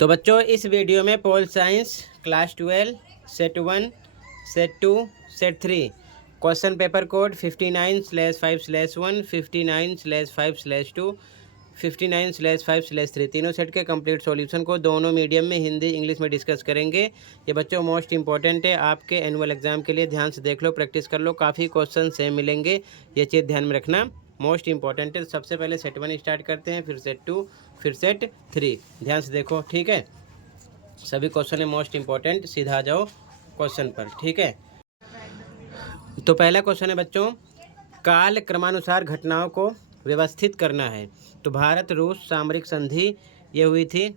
तो बच्चों इस वीडियो में pol science class 12 set 1 set 2 set 3 question paper code 59/5/1 59/5/2 59/5/3 तीनों सेट के कंप्लीट सॉल्यूशन को दोनों मीडियम में हिंदी इंग्लिश में डिस्कस करेंगे। ये बच्चों मोस्ट इंपॉर्टेंट है, आपके एनुअल एग्जाम के लिए ध्यान से देख लो, प्रैक्टिस कर लो, काफ़ी क्वेश्चन सेम मिलेंगे, ये चीज़ ध्यान में रखना, मोस्ट इंपॉर्टेंट है। सबसे पहले सेट 1 स्टार्ट करते हैं, फिर सेट 2, फिर सेट 3। ध्यान से देखो, ठीक है। सभी क्वेश्चन है मोस्ट इंपॉर्टेंट, सीधा आ जाओ क्वेश्चन पर, ठीक है। तो पहला क्वेश्चन है बच्चों, काल क्रमानुसार घटनाओं को व्यवस्थित करना है। तो भारत रूस सामरिक संधि ये हुई थी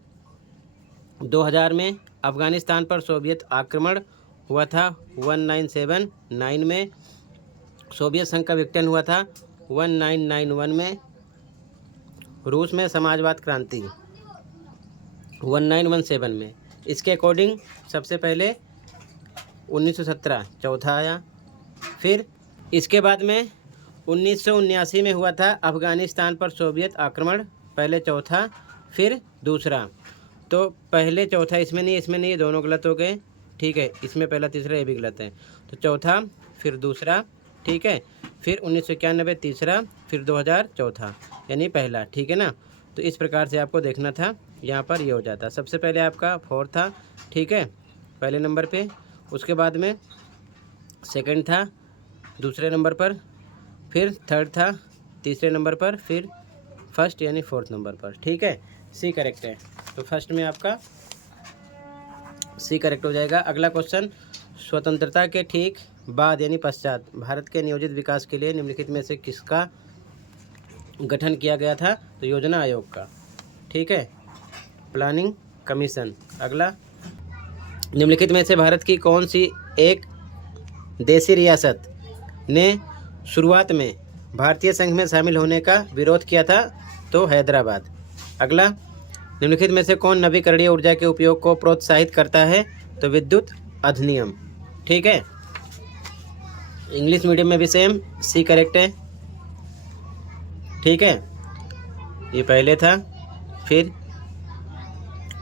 2000 में। अफगानिस्तान पर सोवियत आक्रमण हुआ था 1979 में। सोवियत संघ का विघटन हुआ था 1991 में। रूस में समाजवाद क्रांति 1917 में। इसके अकॉर्डिंग सबसे पहले 1917 चौथा आया। फिर इसके बाद में 1979 में हुआ था अफगानिस्तान पर सोवियत आक्रमण, पहले चौथा फिर दूसरा। तो पहले चौथा इसमें नहीं, ये दोनों गलत हो गए, ठीक है। इसमें पहला तीसरा ये भी गलत है। तो चौथा फिर दूसरा, ठीक है। फिर 1991 तीसरा, फिर 2000 चौथा, यानी पहला, ठीक है ना। तो इस प्रकार से आपको देखना था, यहाँ पर ये हो जाता। सबसे पहले आपका 4 था, ठीक है, पहले नंबर पे। उसके बाद में सेकंड था दूसरे नंबर पर, फिर थर्ड था तीसरे नंबर पर, फिर फर्स्ट यानी 4th नंबर पर, ठीक है। सी करेक्ट है, तो फर्स्ट में आपका सी करेक्ट हो जाएगा। अगला क्वेश्चन, स्वतंत्रता के ठीक बाद यानी पश्चात भारत के नियोजित विकास के लिए निम्नलिखित में से किसका गठन किया गया था? तो योजना आयोग का, ठीक है, प्लानिंग कमीशन। अगला, निम्नलिखित में से भारत की कौन सी एक देशी रियासत ने शुरुआत में भारतीय संघ में शामिल होने का विरोध किया था? तो हैदराबाद। अगला, निम्नलिखित में से कौन नवीकरणीय ऊर्जा के उपयोग को प्रोत्साहित करता है? तो विद्युत अधिनियम, ठीक है। इंग्लिश मीडियम में भी सेम, सी करेक्ट है, ठीक है। ये पहले था, फिर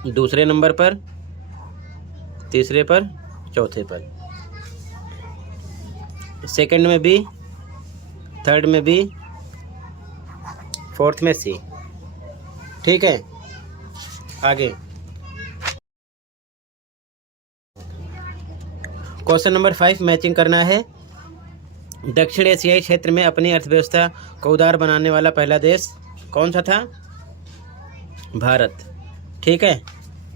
दूसरे नंबर पर, तीसरे पर, चौथे पर, सेकंड में बी, थर्ड में बी, फोर्थ में सी, ठीक है। आगे क्वेश्चन नंबर 5 मैचिंग करना है। दक्षिण एशियाई क्षेत्र में अपनी अर्थव्यवस्था को उदार बनाने वाला पहला देश कौन सा था? भारत, ठीक है।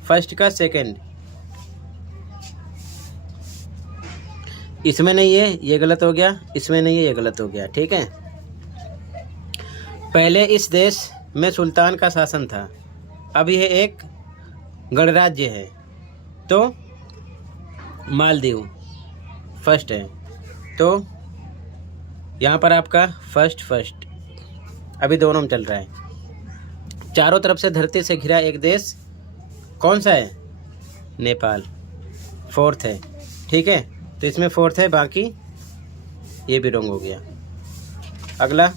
फर्स्ट का सेकंड, इसमें नहीं है, ये गलत हो गया, इसमें नहीं है, ये गलत हो गया, ठीक है। पहले इस देश में सुल्तान का शासन था, अब यह एक गणराज्य है। तो मालदीव फर्स्ट है, तो यहाँ पर आपका फर्स्ट अभी दोनों में चल रहा है। चारों तरफ से धरती से घिरा एक देश कौन सा है? नेपाल, 4th है, ठीक है। तो इसमें 4th है, बाकी ये भी रॉन्ग हो गया। अगला,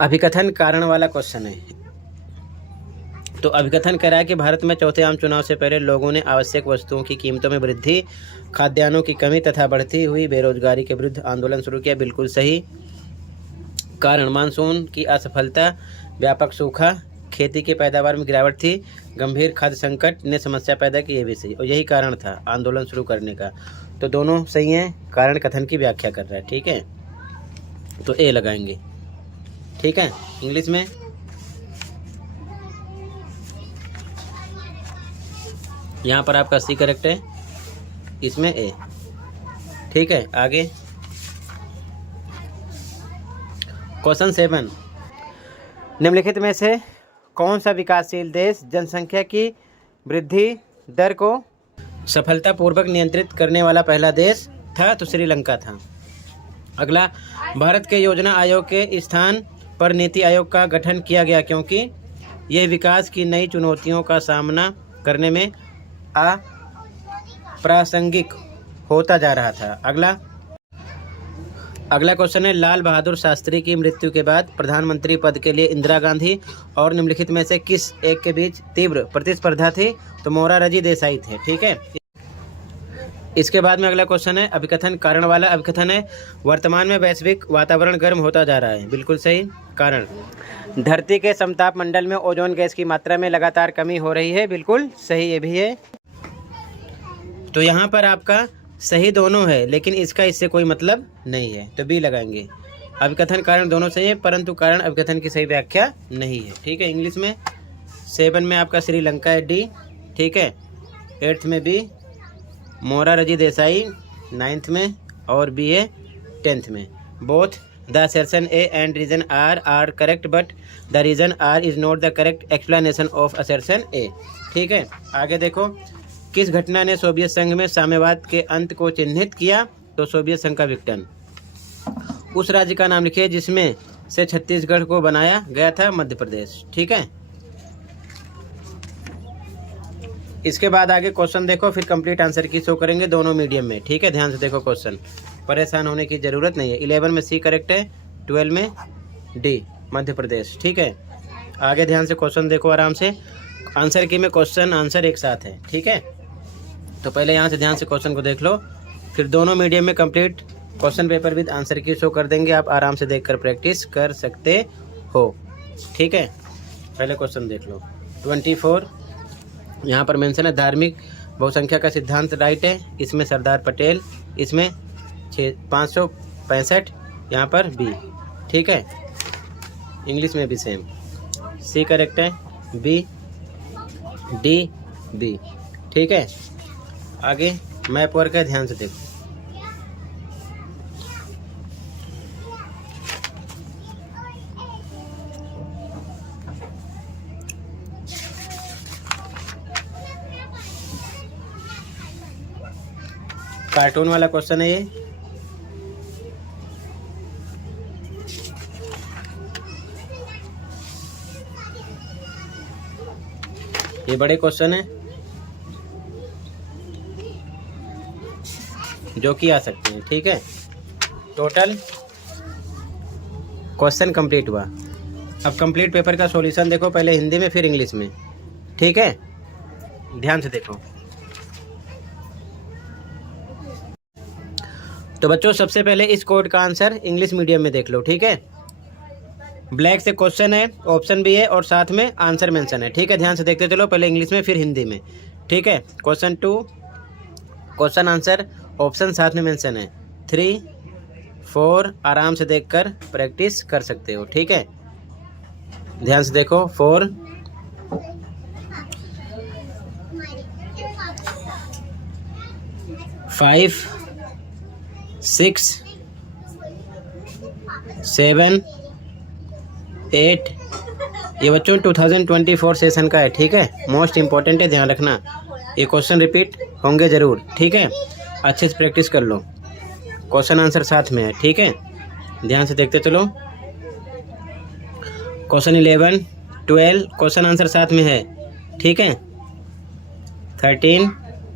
अभिकथन कारण वाला क्वेश्चन है। तो अभिकथन कह रहा है कि भारत में चौथे आम चुनाव से पहले लोगों ने आवश्यक वस्तुओं की कीमतों में वृद्धि, खाद्यान्नों की कमी तथा बढ़ती हुई बेरोजगारी के विरुद्ध आंदोलन शुरू किया। बिल्कुल सही। कारण, मानसून की असफलता, व्यापक सूखा, खेती की पैदावार में गिरावट थी, गंभीर खाद्य संकट ने समस्या पैदा की, ये भी सही। और यही कारण था आंदोलन शुरू करने का। तो दोनों सही हैं, कारण कथन की व्याख्या कर रहा है, ठीक है। तो ए लगाएंगे, ठीक है। इंग्लिश में यहाँ पर आपका सी करेक्ट है, इसमें ए, ठीक है। आगे क्वेश्चन 7, निम्नलिखित में से कौन सा विकासशील देश जनसंख्या की वृद्धि दर को सफलतापूर्वक नियंत्रित करने वाला पहला देश था? तो श्रीलंका था। अगला, भारत के योजना आयोग के स्थान पर नीति आयोग का गठन किया गया क्योंकि यह विकास की नई चुनौतियों का सामना करने में अप्रासंगिक होता जा रहा था। अगला, अगला क्वेश्चन है, लाल बहादुर शास्त्री की मृत्यु के बाद प्रधानमंत्री पद के लिए इंदिरा गांधी और निम्नलिखित में से किस एक के बीच तीव्र प्रतिस्पर्धा थी? तो मोरारजी देसाई थे। ठीक है। इसके बाद में अगला क्वेश्चन है, अभिकथन कारण वाला अभिकथन है, वर्तमान में वैश्विक वातावरण गर्म होता जा रहा है। बिल्कुल सही। कारण, धरती के समताप मंडल में ओजोन गैस की मात्रा में लगातार कमी हो रही है। बिल्कुल सही ये भी है। तो यहाँ पर आपका सही दोनों है, लेकिन इसका इससे कोई मतलब नहीं है, तो बी लगाएंगे। अभिकथन कारण दोनों सही है, परंतु कारण अभिकथन की सही व्याख्या नहीं है। ठीक है। इंग्लिश में 7 में आपका श्रीलंका है, डी। ठीक है। 8th में बी, मोरारजी देसाई 9th में, और बी है 10th में। Both the assertion A and reason are correct, but the reason R is not the correct explanation of assertion A. ठीक है। आगे देखो, किस घटना ने सोवियत संघ में साम्यवाद के अंत को चिन्हित किया? तो सोवियत संघ का विघटन। उस राज्य का नाम लिखिए जिसमें से छत्तीसगढ़ को बनाया गया था? मध्य प्रदेश। ठीक है। इसके बाद आगे क्वेश्चन देखो, फिर कंप्लीट आंसर की शो करेंगे दोनों मीडियम में। ठीक है। ध्यान से देखो क्वेश्चन, परेशान होने की जरूरत नहीं है। 11 में सी करेक्ट है, 12 में डी मध्य प्रदेश। ठीक है। आगे ध्यान से क्वेश्चन देखो आराम से। आंसर की में क्वेश्चन आंसर एक साथ है। ठीक है। तो पहले यहाँ से ध्यान से क्वेश्चन को देख लो, फिर दोनों मीडियम में complete question paper with answer की शो कर देंगे। आप आराम से देखकर प्रैक्टिस कर सकते हो। ठीक है। पहले क्वेश्चन देख लो। 24 यहाँ पर मेंशन है, धार्मिक बहुसंख्या का सिद्धांत राइट है। इसमें सरदार पटेल, इसमें 565, यहाँ पर बी। ठीक है। इंग्लिश में भी सेम। सी करेक्ट है, बी, डी, बी। ठीक है। आगे मैप वर्क है, ध्यान से देखो। कार्टून वाला क्वेश्चन है ये बड़े क्वेश्चन है जो कि आ सकते हैं। ठीक है। टोटल क्वेश्चन कंप्लीट हुआ। अब कंप्लीट पेपर का सॉल्यूशन देखो, पहले हिंदी में फिर इंग्लिश में। ठीक है। ध्यान से देखो। तो बच्चों सबसे पहले इस कोड का आंसर इंग्लिश मीडियम में देख लो। ठीक है। ब्लैक से क्वेश्चन है, ऑप्शन भी है और साथ में आंसर मेंशन है। ठीक है। ध्यान से देखते चलो, पहले इंग्लिश में फिर हिंदी में। ठीक है। क्वेश्चन 2 क्वेश्चन आंसर ऑप्शन साथ में मेंशन है। 3, 4 आराम से देखकर प्रैक्टिस कर सकते हो। ठीक है। ध्यान से देखो। 4, 5, 6, 7, 8 ये बच्चों 2024 सेशन का है। ठीक है। मोस्ट इम्पोर्टेंट है, ध्यान रखना। ये क्वेश्चन रिपीट होंगे ज़रूर। ठीक है। अच्छे से प्रैक्टिस कर लो। क्वेश्चन आंसर साथ में है। ठीक है। ध्यान से देखते चलो। क्वेश्चन 11, 12 क्वेश्चन आंसर साथ में है। ठीक है। 13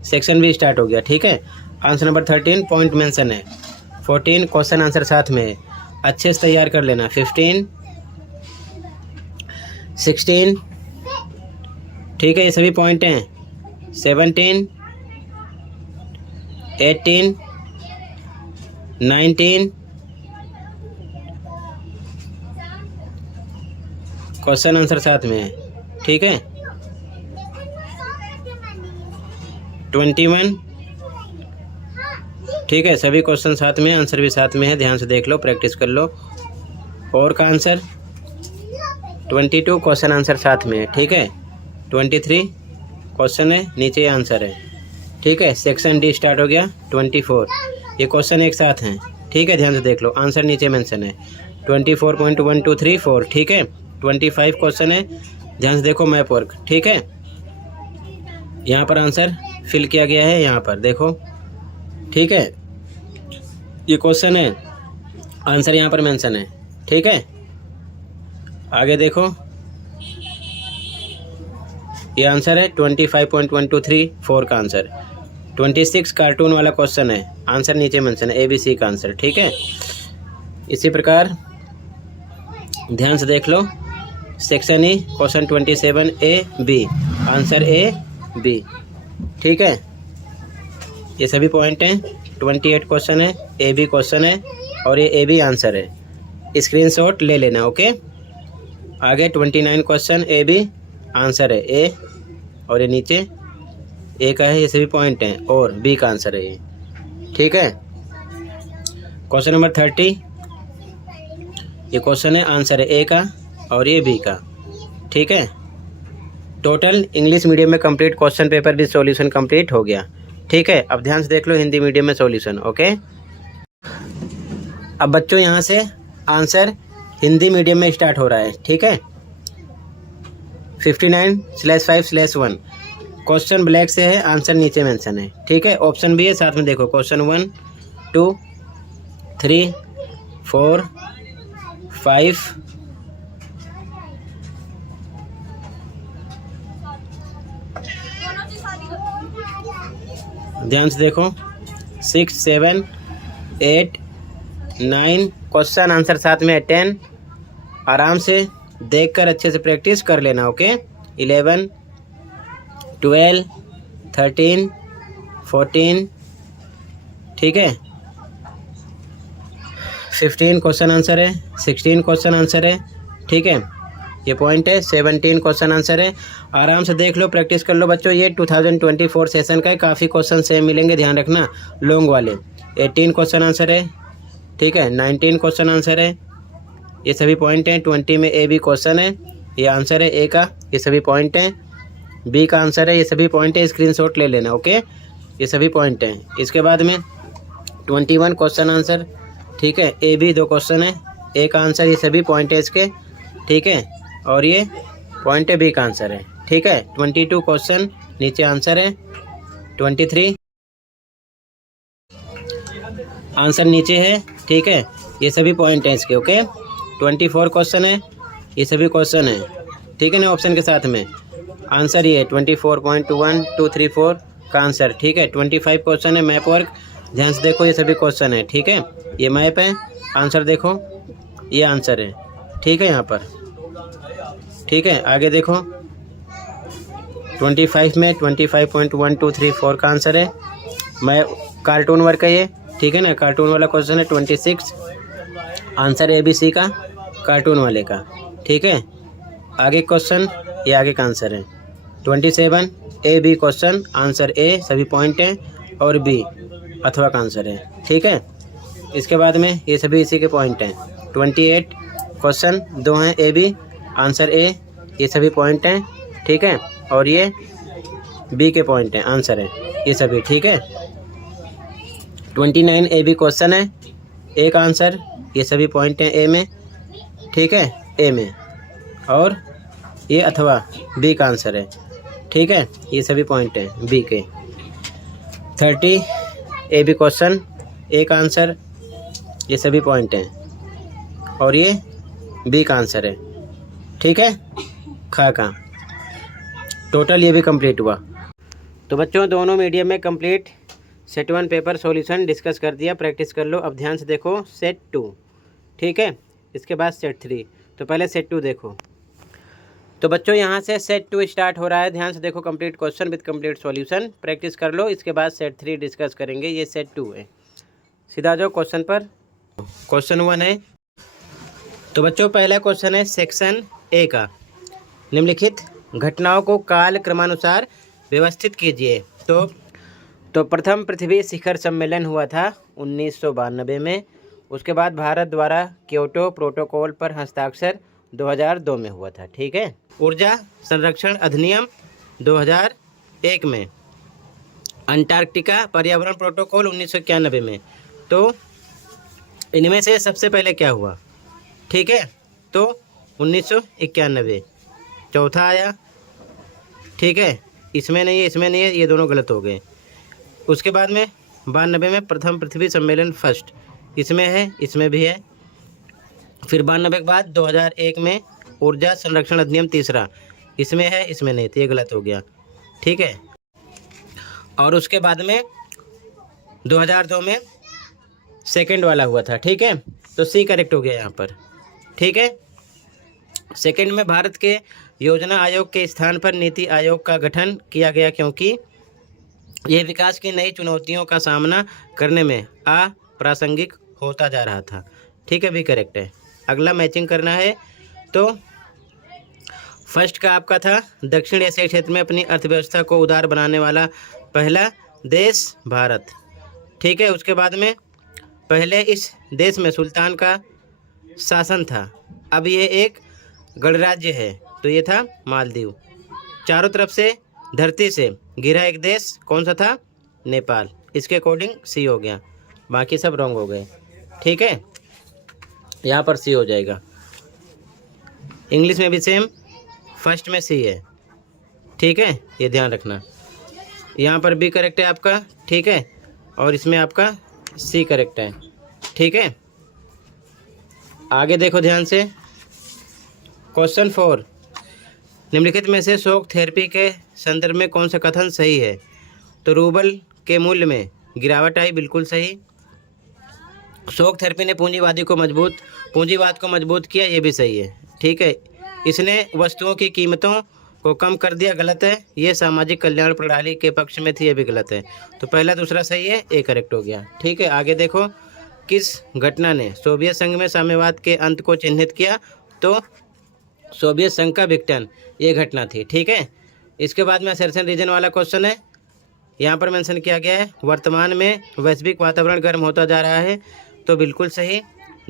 सेक्शन भी स्टार्ट हो गया। ठीक है। आंसर नंबर 13 पॉइंट मेंशन है। 14 क्वेश्चन आंसर साथ में है, अच्छे से तैयार कर लेना। 15, 16 ठीक है, ये सभी पॉइंट हैं। 17, 18, 19 क्वेश्चन आंसर साथ में है। ठीक है। 21 ठीक है, सभी क्वेश्चन साथ में, आंसर भी साथ में है। ध्यान से देख लो, प्रैक्टिस कर लो। और का आंसर 22 क्वेश्चन आंसर साथ में है। ठीक है। 23 क्वेश्चन है, नीचे आंसर है। ठीक है। सेक्शन डी स्टार्ट हो गया। 24 ये क्वेश्चन एक साथ हैं। ठीक है। ध्यान से देख लो, आंसर नीचे मेंशन है। 24.1 2 3 4 ठीक है। 25 क्वेश्चन है, ध्यान से देखो मैप वर्क। ठीक है। यहाँ पर आंसर फिल किया गया है, यहाँ पर देखो। ठीक है। ये क्वेश्चन है, आंसर यहाँ पर मेंशन है। ठीक है। आगे देखो, ये आंसर है 25.1234 का आंसर। 26 कार्टून वाला क्वेश्चन है, आंसर नीचे मेंशन है, ABC का आंसर। ठीक है। इसी प्रकार ध्यान से देख लो, section E question 27 A B, answer A B. ठीक है, ये सभी पॉइंट हैं। 28 क्वेश्चन है, ए बी क्वेश्चन है और ये ए बी आंसर है। स्क्रीनशॉट ले लेना। ओके, आगे 29 क्वेश्चन ए बी आंसर है ए, और ये नीचे ए का है, ये सभी पॉइंट हैं और बी का आंसर है ये। ठीक है, क्वेश्चन नंबर 30, ये क्वेश्चन है, आंसर है ए का और ये बी का। ठीक है, टोटल इंग्लिश मीडियम में कंप्लीट क्वेश्चन पेपर भी सॉल्यूशन कंप्लीट हो गया। ठीक है, अब ध्यान से देख लो हिंदी मीडियम में सॉल्यूशन। ओके, अब बच्चों यहाँ से आंसर हिंदी मीडियम में स्टार्ट हो रहा है। ठीक है, 59/5/1 क्वेश्चन ब्लैक से है, आंसर नीचे मेंशन है। ठीक है, ऑप्शन भी है साथ में, देखो क्वेश्चन 1 2 3 4 5 ध्यान से देखो 6 7 8 9 क्वेश्चन आंसर साथ में 10। आराम से देखकर अच्छे से प्रैक्टिस कर लेना। ओके, 11 12 13 14, ठीक है, 15 क्वेश्चन आंसर है, 16 क्वेश्चन आंसर है। ठीक है, ये पॉइंट है, 17 क्वेश्चन आंसर है। आराम से देख लो, प्रैक्टिस कर लो बच्चों। ये 2024 सेशन का है, काफ़ी क्वेश्चन सेम मिलेंगे, ध्यान रखना, लॉन्ग वाले। 18 क्वेश्चन आंसर है। ठीक है, 19 क्वेश्चन आंसर है, ये सभी पॉइंट हैं। 20 में ए बी क्वेश्चन है, ये आंसर है ए का, ये सभी पॉइंट हैं। बी का आंसर है, ये सभी पॉइंट है, स्क्रीनशॉट ले लेना। ओके, ये सभी पॉइंट हैं। इसके बाद में 21 क्वेश्चन आंसर। ठीक है, ए बी 2 क्वेश्चन है, ए का आंसर, ये सभी पॉइंट है इसके। ठीक है, और ये पॉइंट है, बी का आंसर है। ठीक है, 22 क्वेश्चन नीचे आंसर है। 23 आंसर नीचे है। ठीक है, ये सभी पॉइंट हैं इसके। ओके, 24 क्वेश्चन है, ये सभी क्वेश्चन है। ठीक है ना, ऑप्शन के साथ में आंसर ये है 24.1 का आंसर। ठीक है, 25 क्वेश्चन है, मैप वर्क, ध्यान से देखो, ये सभी क्वेश्चन है। ठीक है, ये मैप है, आंसर देखो, ये आंसर है। ठीक है, यहाँ पर। ठीक है, आगे देखो 25 में 25.1234 का आंसर है। मैं कार्टून वर्क है ये। ठीक है ना, कार्टून वाला क्वेश्चन है। 26 आंसर ए बी सी का, कार्टून वाले का। ठीक है, आगे क्वेश्चन, ये आगे का आंसर है। 27 A B question, answer A सभी पॉइंट हैं और बी अथवा का आंसर है। ठीक है, इसके बाद में ये सभी इसी के पॉइंट हैं। 28 क्वेश्चन 2 हैं, ए बी, आंसर ए, ये सभी पॉइंट हैं। ठीक है, और ये बी के पॉइंट हैं, आंसर है ये सभी। ठीक है, 29 ए बी क्वेश्चन है, ए का आंसर, ये सभी पॉइंट हैं ए में। ठीक है, ए में, और ये अथवा बी का आंसर है। ठीक है, ये सभी पॉइंट हैं बी के। 30 ए बी क्वेश्चन, ए का आंसर, ये सभी पॉइंट हैं और ये बी का आंसर है। ठीक है, खा का टोटल ये भी कंप्लीट हुआ। तो बच्चों, दोनों मीडियम में complete set 1 paper solution discuss कर दिया, प्रैक्टिस कर लो। अब ध्यान से देखो सेट 2। ठीक है, इसके बाद सेट 3। तो पहले सेट 2 देखो। तो बच्चों, यहाँ से सेट 2 स्टार्ट हो रहा है, ध्यान से देखो, complete question with complete solution, practice कर लो। इसके बाद सेट 3 डिस्कस करेंगे। ये सेट 2 है। सीधा जाओ क्वेश्चन पर। क्वेश्चन 1 है। तो बच्चों, पहला क्वेश्चन है सेक्शन ए का, निम्नलिखित घटनाओं को काल क्रमानुसार व्यवस्थित कीजिए। तो प्रथम पृथ्वी शिखर सम्मेलन हुआ था 1992 में। उसके बाद भारत द्वारा क्योटो प्रोटोकॉल पर हस्ताक्षर 2002 में हुआ था। ठीक है, ऊर्जा संरक्षण अधिनियम 2001 में, अंटार्कटिका पर्यावरण प्रोटोकॉल 1991 में। तो इनमें से सबसे पहले क्या हुआ? ठीक है, तो 1991 चौथा आया। ठीक है, इसमें नहीं है, इसमें नहीं है, ये दोनों गलत हो गए। उसके बाद में 92 में प्रथम पृथ्वी सम्मेलन फर्स्ट, इसमें है, इसमें भी है। फिर 92 के बाद 2001 में ऊर्जा संरक्षण अधिनियम तीसरा, इसमें है, इसमें नहीं, तो ये गलत हो गया। ठीक है, और उसके बाद में 2002 में सेकंड वाला हुआ था। ठीक है, तो सी करेक्ट हो गया यहाँ पर। ठीक है। सेकंड में भारत के योजना आयोग के स्थान पर नीति आयोग का गठन किया गया क्योंकि यह विकास की नई चुनौतियों का सामना करने में अप्रासंगिक होता जा रहा था। ठीक है, भी करेक्ट है। अगला मैचिंग करना है। तो फर्स्ट का आपका था दक्षिण एशिया क्षेत्र में अपनी अर्थव्यवस्था को उदार बनाने वाला पहला देश भारत। ठीक है। उसके बाद में पहले इस देश में सुल्तान का शासन था, अब ये एक गणराज्य है, तो ये था मालदीव। चारों तरफ से धरती से घिरा एक देश कौन सा था? नेपाल। इसके अकॉर्डिंग सी हो गया, बाकी सब रॉन्ग हो गए। ठीक है, यहाँ पर सी हो जाएगा। इंग्लिश में भी सेम, फर्स्ट में सी है। ठीक है, ये ध्यान रखना। यहाँ पर बी करेक्ट है आपका। ठीक है, और इसमें आपका सी करेक्ट है। ठीक है, आगे देखो ध्यान से। क्वेश्चन 4, निम्नलिखित में से शॉक थेरेपी के संदर्भ में कौन सा कथन सही है? तो रूबल के मूल्य में गिरावट आई, बिल्कुल सही। शॉक थेरेपी ने पूंजीवाद को मजबूत किया, ये भी सही है। ठीक है, इसने वस्तुओं की कीमतों को कम कर दिया, गलत है। ये सामाजिक कल्याण प्रणाली के पक्ष में थी, ये भी गलत है। तो पहला दूसरा सही है, ए करेक्ट हो गया। ठीक है, आगे देखो। किस घटना ने सोवियत संघ में साम्यवाद के अंत को चिन्हित किया? तो सोवियत संघ का विघटन, ये घटना थी। ठीक है, इसके बाद में असर्शन रीजन वाला क्वेश्चन है, यहाँ पर मेंशन किया गया है वर्तमान में वैश्विक वातावरण गर्म होता जा रहा है, तो बिल्कुल सही।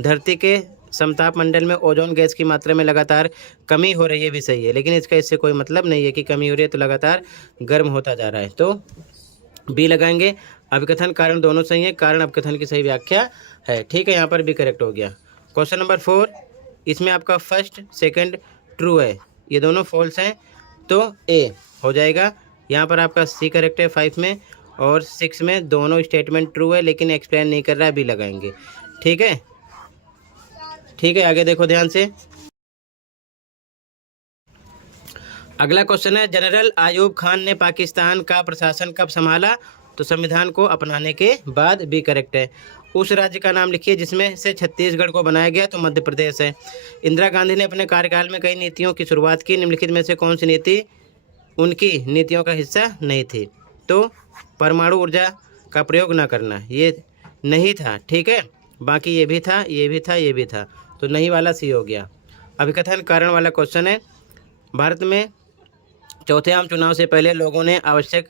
धरती के समताप मंडल में ओजोन गैस की मात्रा में लगातार कमी हो रही है, भी सही है, लेकिन इसका इससे कोई मतलब नहीं है कि कमी हो रही है तो लगातार गर्म होता जा रहा है, तो बी लगाएंगे। अभिकथन कारण दोनों सही है, कारण अभिकथन की सही व्याख्या है। ठीक है, यहाँ पर भी करेक्ट हो गया। क्वेश्चन नंबर 4, इसमें आपका फर्स्ट सेकंड ट्रू है, ये दोनों फॉल्स हैं, तो ए हो जाएगा। यहाँ पर आपका सी करेक्ट है 5 में, और 6 में दोनों स्टेटमेंट ट्रू है, लेकिन एक्सप्लेन नहीं कर रहा है, बी लगाएंगे। ठीक है, ठीक है, आगे देखो ध्यान से। अगला क्वेश्चन है, जनरल आयूब खान ने पाकिस्तान का प्रशासन कब संभाला? तो संविधान को अपनाने के बाद, बी करेक्ट है। उस राज्य का नाम लिखिए जिसमें से छत्तीसगढ़ को बनाया गया, तो मध्य प्रदेश है। इंदिरा गांधी ने अपने कार्यकाल में कई नीतियों की शुरुआत की, निम्नलिखित में से कौन सी नीति उनकी नीतियों का हिस्सा नहीं थी? तो परमाणु ऊर्जा का प्रयोग न करना, ये नहीं था। ठीक है, बाकी ये भी था, ये भी था, ये भी था, तो नहीं वाला सी हो गया। अभिकथन कारण वाला क्वेश्चन है, भारत में चौथे आम चुनाव से पहले लोगों ने आवश्यक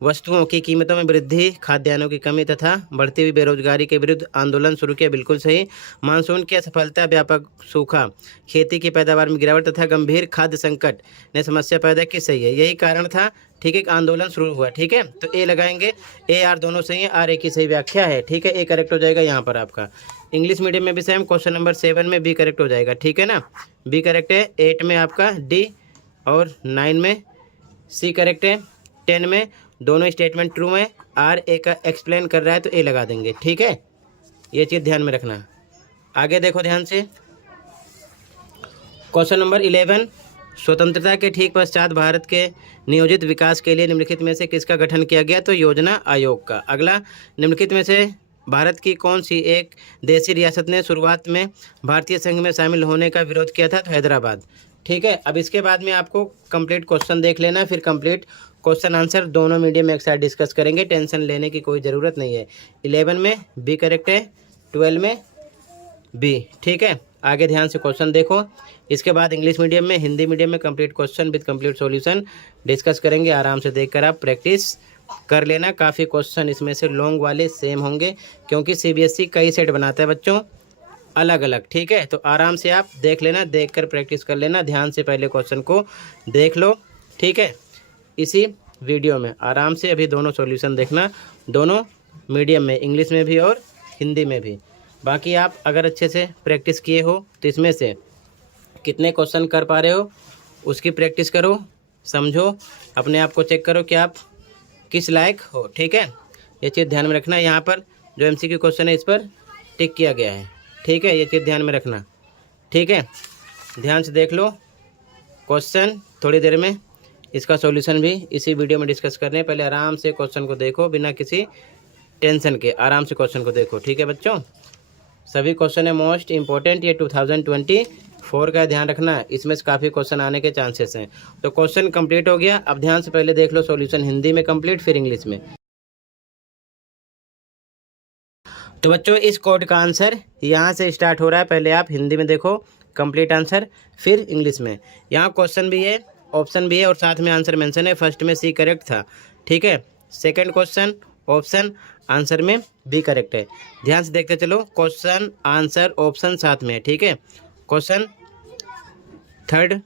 वस्तुओं की कीमतों में वृद्धि, खाद्यान्नों की कमी तथा बढ़ती हुई बेरोजगारी के विरुद्ध आंदोलन शुरू किया, बिल्कुल सही। मानसून की असफलता, व्यापक सूखा, खेती की पैदावार में गिरावट तथा गंभीर खाद्य संकट ने समस्या पैदा की, सही है, यही कारण था। ठीक है, आंदोलन शुरू हुआ। ठीक है, तो ए लगाएंगे। ए आर दोनों सही है, आर ए की सही व्याख्या है। ठीक है, ए करेक्ट हो जाएगा यहाँ पर आपका। इंग्लिश मीडियम में भी सेम, क्वेश्चन नंबर 7 में बी करेक्ट हो जाएगा। ठीक है ना, बी करेक्ट है। 8 में आपका डी, और 9 में सी करेक्ट है। 10 में दोनों स्टेटमेंट ट्रू हैं, आर ए का एक्सप्लेन कर रहा है, तो ए लगा देंगे। ठीक है, ये चीज़ ध्यान में रखना। आगे देखो ध्यान से। क्वेश्चन नंबर 11, स्वतंत्रता के ठीक पश्चात भारत के नियोजित विकास के लिए निम्नलिखित में से किसका गठन किया गया? तो योजना आयोग का। अगला, निम्नलिखित में से भारत की कौन सी एक देशी रियासत ने शुरुआत में भारतीय संघ में शामिल होने का विरोध किया था? तो हैदराबाद। ठीक है, अब इसके बाद में आपको कंप्लीट क्वेश्चन देख लेना, फिर कंप्लीट क्वेश्चन आंसर दोनों मीडियम में एक साथ डिस्कस करेंगे, टेंशन लेने की कोई ज़रूरत नहीं है। 11 में बी करेक्ट है, 12 में बी। ठीक है, आगे ध्यान से क्वेश्चन देखो। इसके बाद इंग्लिश मीडियम में, हिंदी मीडियम में complete question with complete solution discuss करेंगे। आराम से देखकर आप प्रैक्टिस कर लेना। काफ़ी क्वेश्चन इसमें से लॉन्ग वाले सेम होंगे, क्योंकि सीबीएसई कई सेट बनाता है बच्चों, अलग अलग। ठीक है, तो आराम से आप देख लेना, देखकर प्रैक्टिस कर लेना। ध्यान से पहले क्वेश्चन को देख लो। ठीक है, इसी वीडियो में आराम से अभी दोनों सॉल्यूशन देखना, दोनों मीडियम में, इंग्लिश में भी और हिंदी में भी। बाकी आप अगर अच्छे से प्रैक्टिस किए हो तो इसमें से कितने क्वेश्चन कर पा रहे हो उसकी प्रैक्टिस करो, समझो, अपने आप को चेक करो कि आप किस लायक हो। ठीक है, ये चीज़ ध्यान में रखना। यहाँ पर जो एमसीक्यू क्वेश्चन है इस पर टिक किया गया है। ठीक है, ये चीज़ ध्यान में रखना। ठीक है, ध्यान से देख लो क्वेश्चन, थोड़ी देर में इसका सॉल्यूशन भी इसी वीडियो में डिस्कस करने हैं। पहले आराम से क्वेश्चन को देखो, बिना किसी टेंशन के आराम से क्वेश्चन को देखो। ठीक है बच्चों। सभी क्वेश्चन है मोस्ट इंपॉर्टेंट, ये 2024 का ध्यान रखना, इसमें से काफ़ी क्वेश्चन आने के चांसेस हैं। तो क्वेश्चन कंप्लीट हो गया। अब ध्यान से पहले देख लो सॉल्यूशन हिंदी में कंप्लीट, फिर इंग्लिश में। तो बच्चों इस कोड का आंसर यहाँ से स्टार्ट हो रहा है, पहले आप हिंदी में देखो कंप्लीट आंसर, फिर इंग्लिश में। यहाँ क्वेश्चन भी है, ऑप्शन भी है और साथ में आंसर मेंशन है। फर्स्ट में सी करेक्ट था, ठीक है। सेकंड क्वेश्चन ऑप्शन, आंसर में बी करेक्ट है। ध्यान से देखते चलो, क्वेश्चन आंसर ऑप्शन साथ में है, ठीक है। क्वेश्चन थर्ड,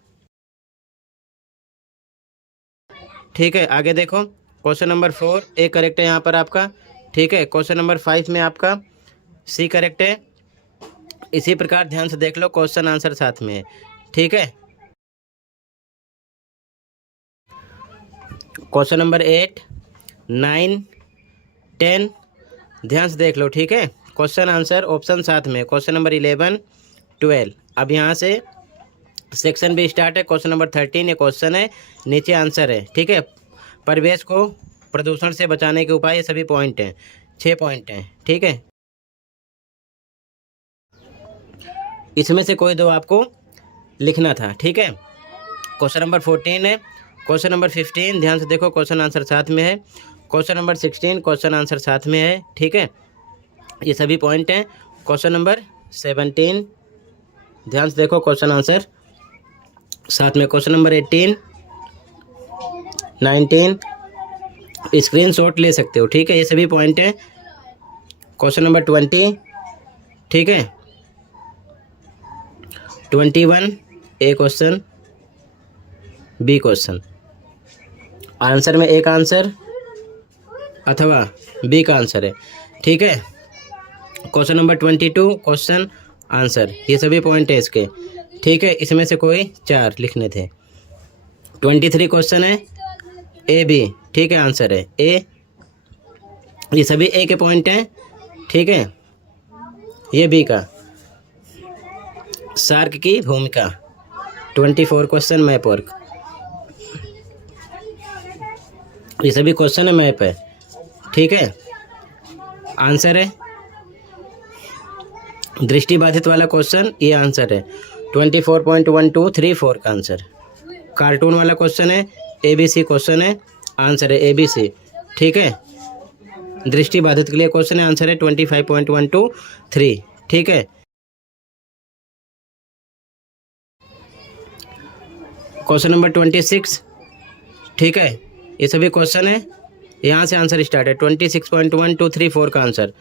ठीक है। आगे देखो, क्वेश्चन नंबर 4 ए करेक्ट है यहाँ पर आपका, ठीक है। क्वेश्चन नंबर 5 में आपका सी करेक्ट है। इसी प्रकार ध्यान से देख लो, क्वेश्चन आंसर साथ में है, ठीक है। क्वेश्चन नंबर 8, 9, 10 ध्यान से देख लो, ठीक है। क्वेश्चन आंसर ऑप्शन साथ में। Question number 11, 12। अब यहाँ से सेक्शन भी स्टार्ट है। क्वेश्चन नंबर 13 ये क्वेश्चन है, नीचे आंसर है, ठीक है। परिवेश को प्रदूषण से बचाने के उपाय, ये सभी पॉइंट हैं, 6 पॉइंट हैं, ठीक है। इसमें से कोई दो आपको लिखना था, ठीक है। क्वेश्चन नंबर 14 है। क्वेश्चन नंबर 15 ध्यान से देखो, क्वेश्चन आंसर साथ में है। क्वेश्चन नंबर 16 क्वेश्चन आंसर साथ में है, ठीक है। ये सभी पॉइंट हैं। क्वेश्चन नंबर 17 ध्यान से देखो, क्वेश्चन आंसर साथ में। क्वेश्चन नंबर 18, 19 स्क्रीनशॉट ले सकते हो, ठीक है। ये सभी पॉइंट हैं। क्वेश्चन नंबर 20, ठीक है। 21 ए क्वेश्चन, बी क्वेश्चन, आंसर में एक आंसर अथवा बी का आंसर है, ठीक है। क्वेश्चन नंबर 22 क्वेश्चन आंसर, ये सभी पॉइंट है इसके, ठीक है। इसमें से कोई 4 लिखने थे। 23 क्वेश्चन है, ए बी, ठीक है, आंसर है ए। ये सभी ए के पॉइंट हैं, ठीक है। ये बी का, शार्क की भूमिका। 24 क्वेश्चन मैप वर्क, ये सभी क्वेश्चन है मैप है, ठीक है। आंसर है दृष्टिबाधित वाला क्वेश्चन, ये आंसर है 24.1234 का आंसर। कार्टून वाला क्वेश्चन है, ABC क्वेश्चन है, आंसर है ABC, ठीक है। दृष्टिबाधित के लिए क्वेश्चन है, आंसर है 25.123, ठीक है। क्वेश्चन नंबर 26, ठीक है। ये सभी क्वेश्चन है, यहाँ से आंसर स्टार्ट है 26.1234 का आंसर,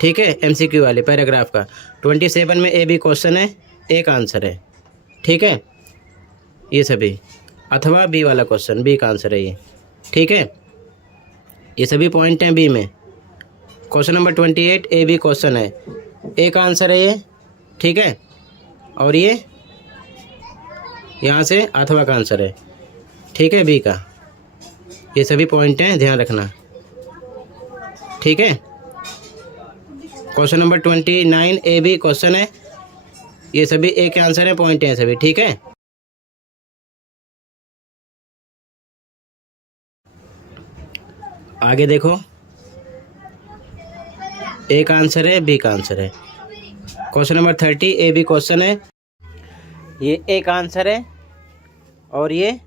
ठीक है। MCQ वाले पैराग्राफ का। 27 में AB क्वेश्चन है, एक आंसर है, ठीक है। ये सभी अथवा बी वाला क्वेश्चन, बी का आंसर है ये, ठीक है। ये सभी पॉइंट हैं बी में। क्वेश्चन नंबर 28 AB क्वेश्चन है, एक आंसर है ये, ठीक है। और ये यहाँ से अथवा का आंसर है, ठीक है, बी का। ये सभी पॉइंट हैं, ध्यान रखना, ठीक है। क्वेश्चन नंबर 29 AB क्वेश्चन है, ये सभी ए के आंसर है, पॉइंट हैं सभी, ठीक है। आगे देखो, ए का आंसर है, बी का आंसर है। क्वेश्चन नंबर 30 AB क्वेश्चन है, ये ए का आंसर है और ये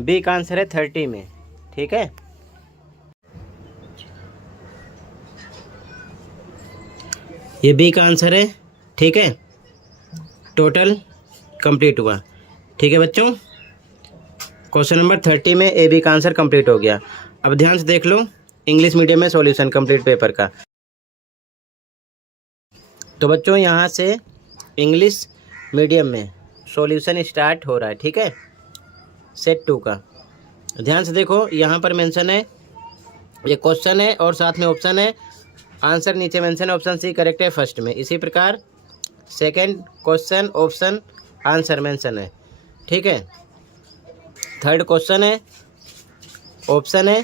बी का आंसर है 30 में, ठीक है। ये बी का आंसर है, ठीक है। टोटल कंप्लीट हुआ, ठीक है बच्चों। क्वेश्चन नंबर 30 में ए बी का आंसर कंप्लीट हो गया। अब ध्यान से देख लो इंग्लिश मीडियम में सॉल्यूशन कंप्लीट पेपर का। तो बच्चों यहाँ से इंग्लिश मीडियम में सॉल्यूशन स्टार्ट हो रहा है, ठीक है, सेट 2 का। ध्यान से देखो, यहाँ पर मेंशन है, ये क्वेश्चन है और साथ में ऑप्शन है, आंसर नीचे मेंशन है, ऑप्शन सी करेक्ट है फर्स्ट में। इसी प्रकार second question option answer mention है, ठीक है। थर्ड क्वेश्चन है, ऑप्शन है,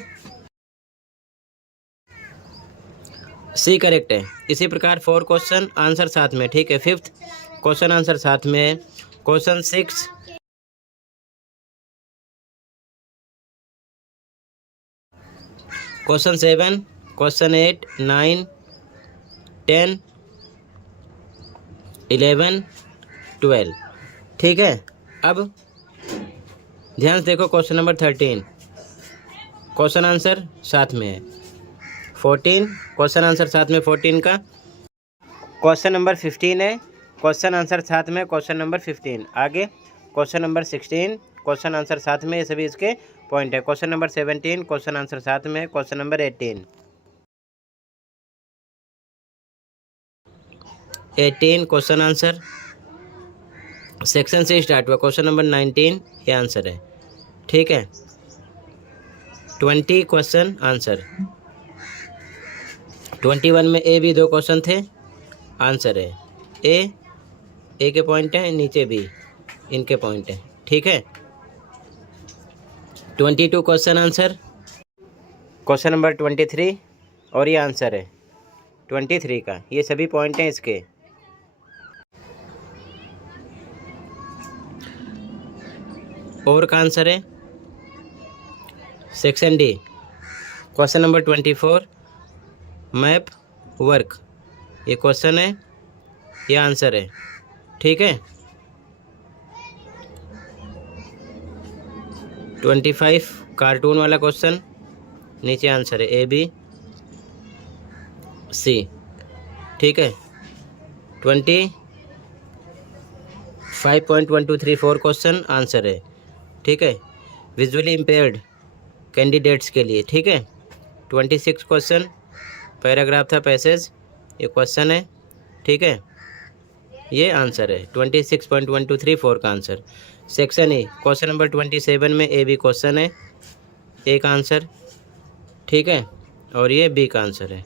सी करेक्ट है। इसी प्रकार 4 क्वेश्चन आंसर साथ में, ठीक है। फिफ्थ क्वेश्चन आंसर साथ में है। Question 6, question 7, question 8, 9, 10 11, 12। ठीक है, अब ध्यान से देखो क्वेश्चन नंबर 13। क्वेश्चन आंसर साथ में है 14, क्वेश्चन आंसर साथ में 14 का। क्वेश्चन नंबर 15 है, क्वेश्चन आंसर साथ में क्वेश्चन नंबर 15। आगे क्वेश्चन नंबर 16, क्वेश्चन आंसर साथ में, ये सभी इसके पॉइंट है। क्वेश्चन नंबर 17, क्वेश्चन आंसर साथ में। Question number 18 question answer section से स्टार्ट हुआ। क्वेश्चन नंबर 19 ये आंसर है। ठीक है, 20 क्वेश्चन आंसर। 21 में ए बी दो क्वेश्चन थे, आंसर है ए के पॉइंट हैं, नीचे बी इनके पॉइंट हैं। ठीक है, 22 क्वेश्चन आंसर। क्वेश्चन नंबर 23 और ये आंसर है 23 का, ये सभी पॉइंट हैं इसके। और का आंसर है section D. Question number 24 map work, ये क्वेश्चन है, ये आंसर है। ठीक है, 25 कार्टून वाला क्वेश्चन, नीचे आंसर है ए बी सी। ठीक है, 25.1234 क्वेश्चन आंसर है। ठीक है, विजुअली इम्पेयर्ड कैंडिडेट्स के लिए। ठीक है, 26 क्वेश्चन, पैराग्राफ था पैसेज, ये क्वेश्चन है। ठीक है, ये आंसर है 26.1234 का answer. Section A question number 27 में ए बी क्वेश्चन है, एक आंसर। ठीक है, और ये बी का आंसर है,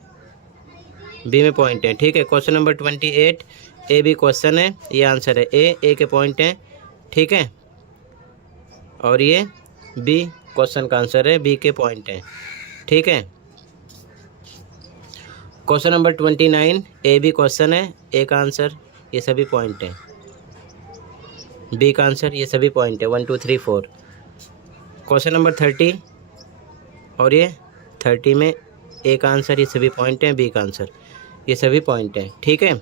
बी में पॉइंट है। ठीक है, question number 28 A B question है, ये आंसर है ए के पॉइंट हैं। ठीक है, और ये बी क्वेश्चन का आंसर है, बी के पॉइंट हैं। ठीक है, question number 29 A B question है, ए का आंसर, ये सभी पॉइंट हैं। बी का आंसर, ये सभी पॉइंट है 1 2 3 4। क्वेश्चन नंबर 30 और ये 30 में ए का आंसर, ये सभी पॉइंट हैं। बी का आंसर, ये सभी पॉइंट हैं। ठीक है,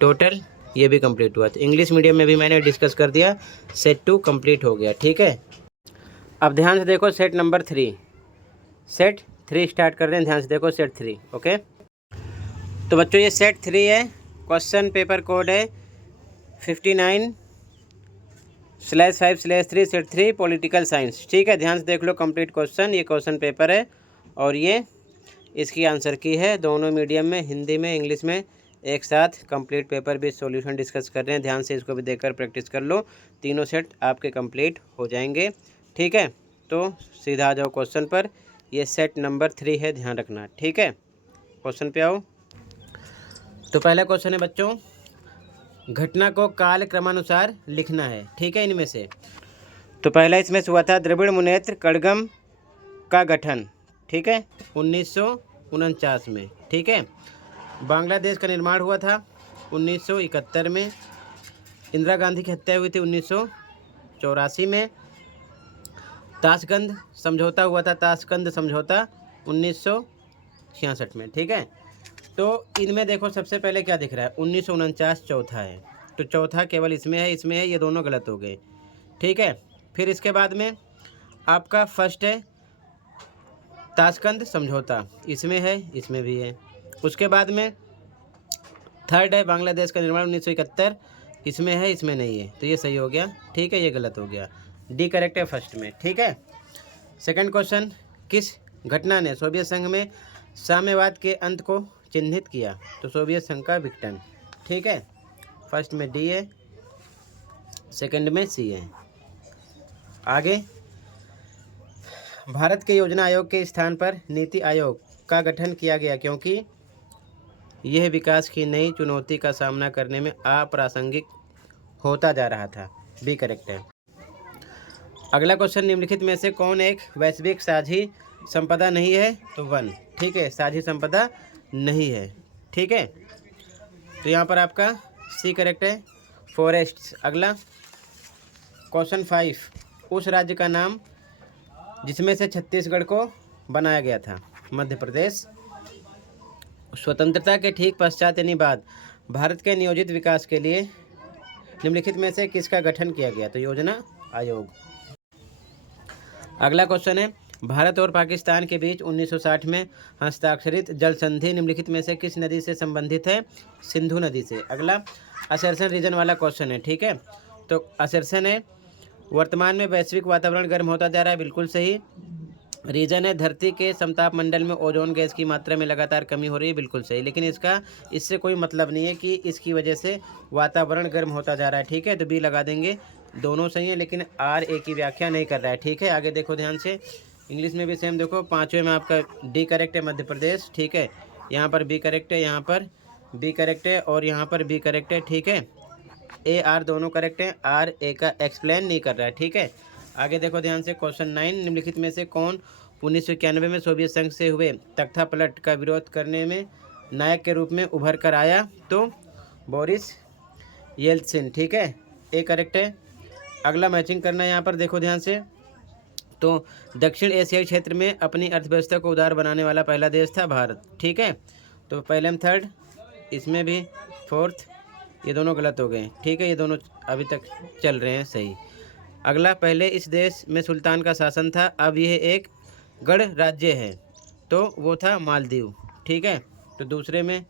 टोटल ये भी कंप्लीट हुआ। तो इंग्लिश मीडियम में भी मैंने डिस्कस कर दिया, सेट 2 कंप्लीट हो गया। ठीक है, अब ध्यान से देखो सेट नंबर 3। सेट 3 स्टार्ट कर रहे हैं, ध्यान से देखो सेट 3। ओके, तो बच्चों ये सेट 3 है। क्वेश्चन पेपर कोड है 59/5/3 सेट 3 पॉलिटिकल साइंस। ठीक है, ध्यान से देख लो कंप्लीट क्वेश्चन, ये क्वेश्चन पेपर है और ये इसकी आंसर की है। दोनों मीडियम में, हिंदी में, इंग्लिश में एक साथ कंप्लीट पेपर भी सॉल्यूशन डिस्कस कर रहे हैं। ध्यान से इसको भी देखकर प्रैक्टिस कर लो, तीनों सेट आपके कंप्लीट हो जाएंगे। ठीक है, तो सीधा आ जाओ क्वेश्चन पर। ये सेट नंबर 3 है, ध्यान रखना। ठीक है, क्वेश्चन पे आओ। तो पहला क्वेश्चन है बच्चों, घटना को काल क्रमानुसार लिखना है। ठीक है, इनमें से तो पहला इसमें से हुआ था द्रविड़ मुनेत्र कड़गम का गठन। ठीक है, 1949 में। ठीक है, बांग्लादेश का निर्माण हुआ था 1971 में। इंदिरा गांधी की हत्या हुई थी 1984 में। ताशकंद समझौता हुआ था, ताशकंद समझौता 1966 में। ठीक है, तो इनमें देखो सबसे पहले क्या दिख रहा है, 1949 चौथा है, तो चौथा केवल इसमें है, इसमें है, ये दोनों गलत हो गए। ठीक है, फिर इसके बाद में आपका फर्स्ट है ताशकंद समझौता, इसमें है, इसमें भी है। उसके बाद में थर्ड है बांग्लादेश का निर्माण 1971, इसमें है, इसमें नहीं है, तो ये सही हो गया। ठीक है, ये गलत हो गया, डी करेक्ट है फर्स्ट में। ठीक है, सेकंड क्वेश्चन, किस घटना ने सोवियत संघ में साम्यवाद के अंत को चिन्हित किया, तो सोवियत संघ का विघटन। ठीक है, फर्स्ट में डी है, सेकंड में सी है। आगे, भारत के योजना आयोग के स्थान पर नीति आयोग का गठन किया गया क्योंकि यह विकास की नई चुनौती का सामना करने में अप्रासंगिक होता जा रहा था, बी करेक्ट है। अगला क्वेश्चन, निम्नलिखित में से कौन एक वैश्विक साझी संपदा नहीं है, तो 1। ठीक है, साझी संपदा नहीं है। ठीक है, तो यहाँ पर आपका सी करेक्ट है, फॉरेस्ट्स। अगला क्वेश्चन 5, उस राज्य का नाम जिसमें से छत्तीसगढ़ को बनाया गया था, मध्य प्रदेश। स्वतंत्रता के ठीक पश्चात यानी बाद भारत के नियोजित विकास के लिए निम्नलिखित में से किसका गठन किया गया? तो योजना आयोग। अगला क्वेश्चन है, भारत और पाकिस्तान के बीच 1960 में हस्ताक्षरित जल संधि निम्नलिखित में से किस नदी से संबंधित है? सिंधु नदी से। अगला असर्शन रीजन वाला क्वेश्चन है, ठीक है। तो असर्शन है, वर्तमान में वैश्विक वातावरण गर्म होता जा रहा है, बिल्कुल सही। रीजन है, धरती के समताप मंडल में ओजोन गैस की मात्रा में लगातार कमी हो रही है, बिल्कुल सही। लेकिन इससे कोई मतलब नहीं है कि इसकी वजह से वातावरण गर्म होता जा रहा है, ठीक है। तो बी लगा देंगे, दोनों सही है, लेकिन आर ए की व्याख्या नहीं कर रहा है, ठीक है। आगे देखो ध्यान से, इंग्लिश में भी सेम देखो, पाँचवें में आपका डी करेक्ट है, मध्य प्रदेश, ठीक है। यहाँ पर बी करेक्ट है, यहाँ पर बी करेक्ट है और यहाँ पर बी करेक्ट है, ठीक है। ए आर दोनों करेक्ट हैं, आर ए का एक्सप्लेन नहीं कर रहा है, ठीक है। आगे देखो ध्यान से, क्वेश्चन 9, निम्नलिखित में से कौन 1991 में सोवियत संघ से हुए तख्तापलट का विरोध करने में नायक के रूप में उभर कर आया? तो बोरिस येल्त्सिन, ठीक है, ए करेक्ट है। अगला मैचिंग करना है यहाँ पर, देखो ध्यान से। तो दक्षिण एशियाई क्षेत्र में अपनी अर्थव्यवस्था को उदार बनाने वाला पहला देश था भारत, ठीक है। तो पहले में थर्ड, इसमें भी फोर्थ, ये दोनों गलत हो गए, ठीक है। ये दोनों अभी तक चल रहे हैं सही। अगला, पहले इस देश में सुल्तान का शासन था, अब यह एक गण राज्य है, तो वो था मालदीव, ठीक है। तो दूसरे में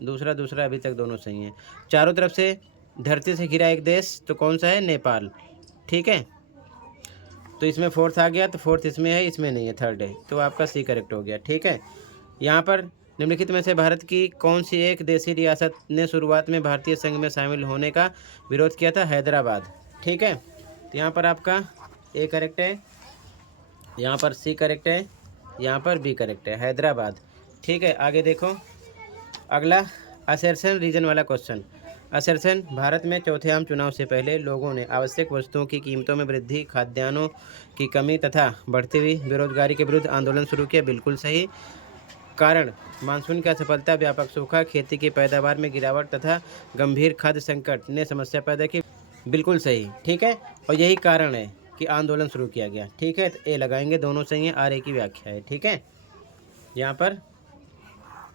दूसरा अभी तक दोनों सही हैं। चारों तरफ से धरती से घिरा एक देश, तो कौन सा है? नेपाल, ठीक है। तो इसमें फोर्थ आ गया, तो फोर्थ इसमें है, इसमें नहीं है, थर्ड है, तो आपका सी करेक्ट हो गया, ठीक है। यहाँ पर निम्नलिखित में से भारत की कौन सी एक देशी रियासत ने शुरुआत में भारतीय संघ में शामिल होने का विरोध किया था? हैदराबाद, ठीक है। तो यहाँ पर आपका ए करेक्ट है, यहाँ पर सी करेक्ट है, यहाँ पर बी करेक्ट है, हैदराबाद, ठीक है। आगे देखो, अगला असर्शन रीजन वाला क्वेश्चन। असर्शन, भारत में चौथे आम चुनाव से पहले लोगों ने आवश्यक वस्तुओं की कीमतों में वृद्धि, खाद्यान्नों की कमी तथा बढ़ती हुई बेरोजगारी के विरुद्ध आंदोलन शुरू किया, बिल्कुल सही। कारण, मानसून की असफलता, व्यापक सूखा, खेती की पैदावार में गिरावट तथा गंभीर खाद्य संकट ने समस्या पैदा की, बिल्कुल सही, ठीक है। और यही कारण है कि आंदोलन शुरू किया गया, ठीक है। तो ए लगाएंगे, दोनों सही हैं, आर ए की व्याख्या है, ठीक है। यहाँ पर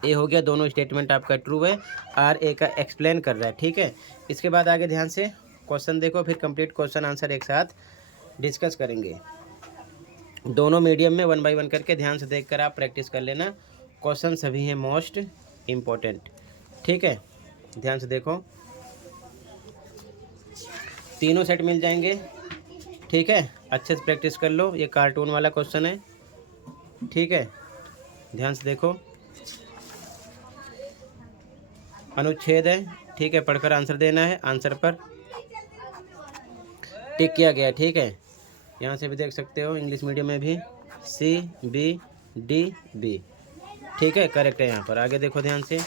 ए हो गया, दोनों स्टेटमेंट आपका ट्रू है, आर ए का एक्सप्लेन कर रहा है, ठीक है। इसके बाद आगे ध्यान से क्वेश्चन देखो, फिर कंप्लीट क्वेश्चन आंसर एक साथ डिस्कस करेंगे। दोनों मीडियम में 1 बाय 1 करके ध्यान से देखकर आप प्रैक्टिस कर लेना। क्वेश्चन सभी हैं मोस्ट इम्पोर्टेंट, ठीक है। ध्यान से देखो, तीनों सेट मिल जाएंगे, ठीक है। अच्छे से प्रैक्टिस कर लो, ये कार्टून वाला क्वेश्चन है, ठीक है। ध्यान से देखो, अनुच्छेद है, ठीक है, पढ़कर आंसर देना है, आंसर पर टिक किया गया है, ठीक है। यहाँ से भी देख सकते हो, इंग्लिश मीडियम में भी सी बी डी बी, ठीक है, करेक्ट है यहाँ पर। आगे देखो ध्यान से,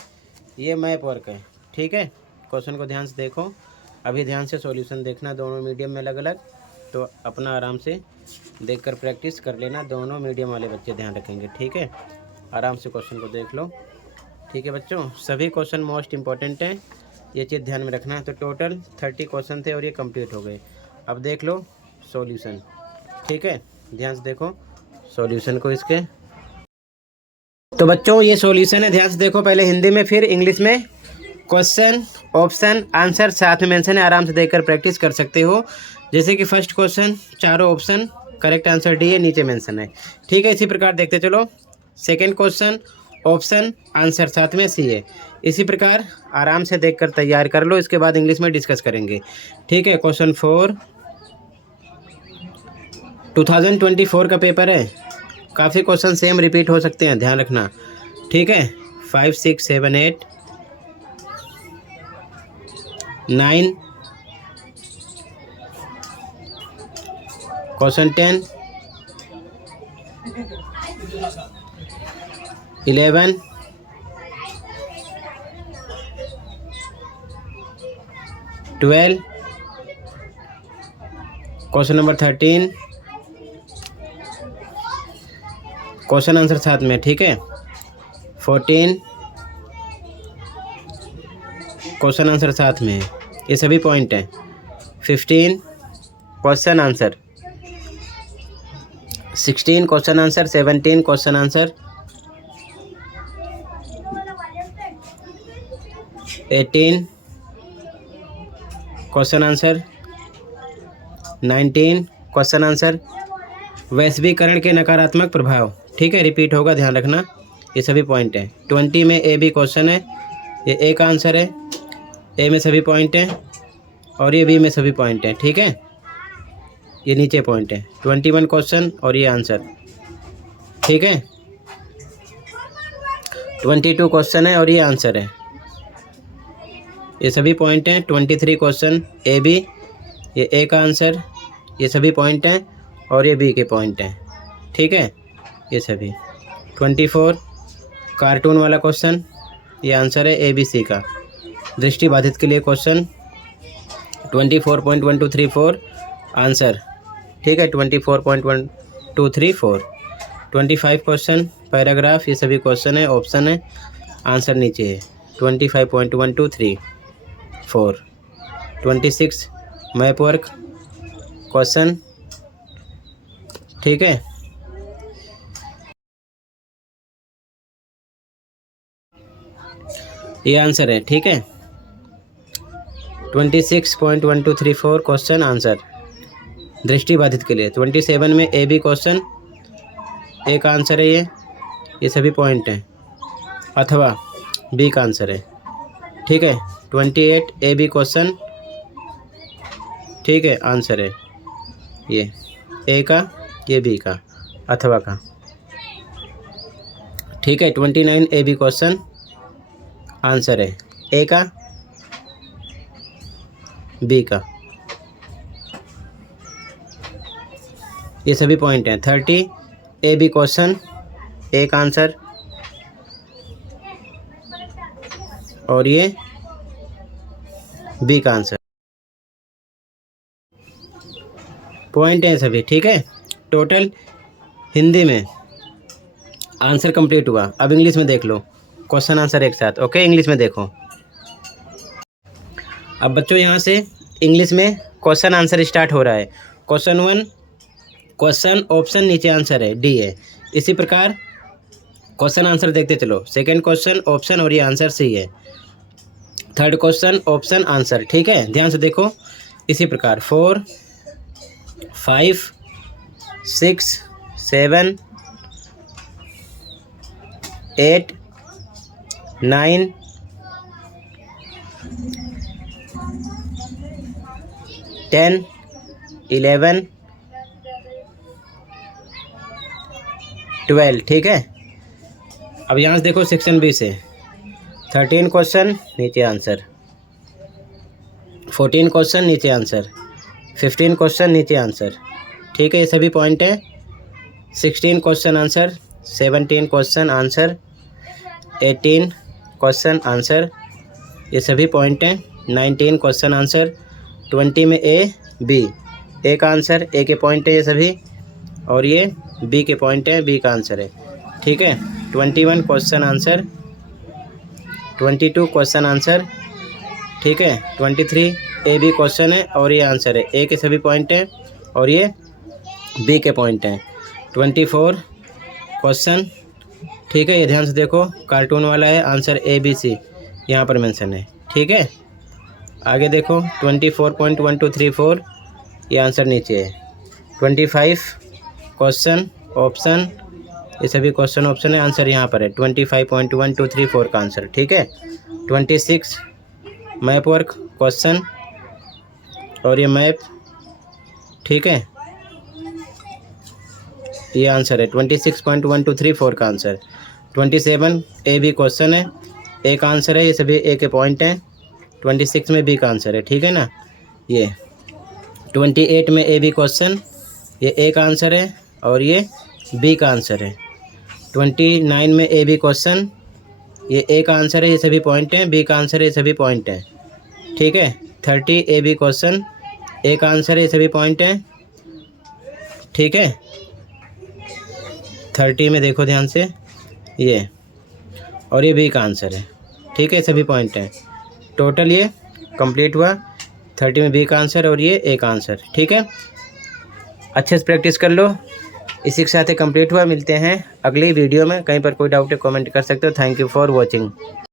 ये मैप वर्क है, ठीक है। क्वेश्चन को ध्यान से देखो, अभी ध्यान से सॉल्यूशन देखना, दोनों मीडियम में अलग अलग, तो अपना आराम से देखकर प्रैक्टिस कर लेना। दोनों मीडियम वाले बच्चे ध्यान रखेंगे, ठीक है। आराम से क्वेश्चन को देख लो, ठीक है बच्चों। सभी क्वेश्चन मोस्ट इंपॉर्टेंट हैं, ये चीज़ ध्यान में रखना है। तो टोटल 30 क्वेश्चन थे और ये कंप्लीट हो गए। अब देख लो सॉल्यूशन, ठीक है। ध्यान से देखो सॉल्यूशन को इसके। तो बच्चों ये सॉल्यूशन है, ध्यान से देखो, पहले हिंदी में फिर इंग्लिश में। क्वेश्चन, ऑप्शन, आंसर साथ में मेंशन है, आराम से देखकर प्रैक्टिस कर सकते हो। जैसे कि फर्स्ट क्वेश्चन चारों ऑप्शन, करेक्ट आंसर डी है, नीचे मेंशन है, ठीक है। इसी प्रकार देखते चलो। सेकंड क्वेश्चन, ऑप्शन आंसर साथ में सी है। इसी प्रकार आराम से देखकर तैयार कर लो, इसके बाद इंग्लिश में डिस्कस करेंगे, ठीक है। क्वेश्चन 4 2024 का पेपर है, काफ़ी क्वेश्चन सेम रिपीट हो सकते हैं, ध्यान रखना, ठीक है। 5, 6, 7, 8, 9, question 10, 11, 12, question number 13, question answer साथ में, ठीक है। 14, क्वेश्चन आंसर साथ में है, ये सभी पॉइंट हैं। 15, question answer. 16, question answer. 17, question answer. 18 question answer, 19 question answer. वैश्वीकरण के नकारात्मक प्रभाव, ठीक है, रिपीट होगा, ध्यान रखना, ये सभी पॉइंट हैं। 20 में ए बी क्वेश्चन है, ये ए का आंसर है, ए में सभी पॉइंट हैं और ये बी में सभी पॉइंट हैं, ठीक है, ये नीचे पॉइंट है। 21 क्वेश्चन और ये आंसर, ठीक है। 22 क्वेश्चन है और ये आंसर है, ये सभी पॉइंट हैं। 23 क्वेश्चन ए बी, ये ए का आंसर, ये सभी पॉइंट हैं और ये बी के पॉइंट हैं, ठीक है, ये सभी। 24 कार्टून वाला क्वेश्चन, ये आंसर है ए बी सी का, दृष्टिबाधित के लिए क्वेश्चन। 24.1234 आंसर, ठीक है, 24.1234। 25 क्वेश्चन पैराग्राफ, ये सभी क्वेश्चन है, ऑप्शन है, आंसर नीचे है। 25.1234। 26 मैप वर्क क्वेश्चन, ठीक है, ये आंसर है, ठीक है। 26.1234 क्वेश्चन आंसर, दृष्टिबाधित के लिए। 27 में ए बी क्वेश्चन, ए का आंसर है, ये सभी पॉइंट हैं, अथवा बी का आंसर है, ठीक है। 28 ए बी क्वेश्चन, ठीक है, आंसर है ये ए का, ये बी का, अथवा का, ठीक है। 29 ए बी क्वेश्चन, आंसर है ए का, बी का, ये सभी पॉइंट हैं। 30 ए बी क्वेश्चन, ए का आंसर और ये बी का आंसर, पॉइंट हैं सभी, ठीक है। टोटल हिंदी में आंसर कंप्लीट हुआ। अब इंग्लिश में देख लो क्वेश्चन आंसर एक साथ, ओके। इंग्लिश में देखो। अब बच्चों यहाँ से इंग्लिश में क्वेश्चन आंसर स्टार्ट हो रहा है। क्वेश्चन 1 क्वेश्चन ऑप्शन नीचे आंसर है, डी है। इसी प्रकार क्वेश्चन आंसर देखते चलो। सेकंड क्वेश्चन ऑप्शन और ये आंसर सी है। थर्ड क्वेश्चन ऑप्शन आंसर, ठीक है, ध्यान से देखो। इसी प्रकार 4 5 6 7 8 9 10 11 12, ठीक है। अब यहाँ से देखो सेक्शन बी से 13 क्वेश्चन नीचे आंसर, 14 क्वेश्चन नीचे आंसर, 15 क्वेश्चन नीचे आंसर, ठीक है, ये सभी पॉइंट है। 16 question answer, 17 question answer, 18 question answer, ये सभी पॉइंट हैं। 19 क्वेश्चन आंसर, 20 में ए बी, ए का आंसर, ए के पॉइंट है ये सभी, और ये बी के पॉइंट है, बी का आंसर है, ठीक है। 21 क्वेश्चन आंसर, 22 क्वेश्चन आंसर, ठीक है। 23 ए बी क्वेश्चन है और ये आंसर है, ए के सभी पॉइंट हैं और ये बी के पॉइंट हैं। 24 क्वेश्चन, ठीक है, ये ध्यान से देखो, कार्टून वाला है, आंसर ए बी सी यहाँ पर मेंशन है, ठीक है। आगे देखो 24.1234, ये आंसर नीचे है। 25 क्वेश्चन ऑप्शन, ये सभी क्वेश्चन ऑप्शन है, आंसर यहाँ पर है। 25.1234 का आंसर, ठीक है। 26 मैप वर्क क्वेश्चन और ये मैप, ठीक है, ये आंसर है। 26.1234 का आंसर। 27 ए बी क्वेश्चन है, ए का आंसर है, ये सभी ए के पॉइंट हैं। 26 में बी का आंसर है, ठीक है ना। ये 28 में ए बी क्वेश्चन, ये ए का आंसर है और ये बी का आंसर है। 29 में ए बी क्वेश्चन, ये ए का आंसर है, ये सभी पॉइंट हैं, बी का आंसर है, ये सभी पॉइंट हैं, ठीक है। 30 ए बी क्वेश्चन, ए का आंसर है, ये सभी पॉइंट हैं, ठीक है। 30 में देखो ध्यान से, ये और ये बी का आंसर है, ठीक है, सभी पॉइंट हैं। टोटल ये कंप्लीट हुआ। 30 में बी का आंसर और ये ए का आंसर, ठीक है। अच्छे से प्रैक्टिस कर लो। इसी के साथ ही कंप्लीट हुआ। मिलते हैं अगली वीडियो में। कहीं पर कोई डाउट है कमेंट कर सकते हो। Thank you for watching.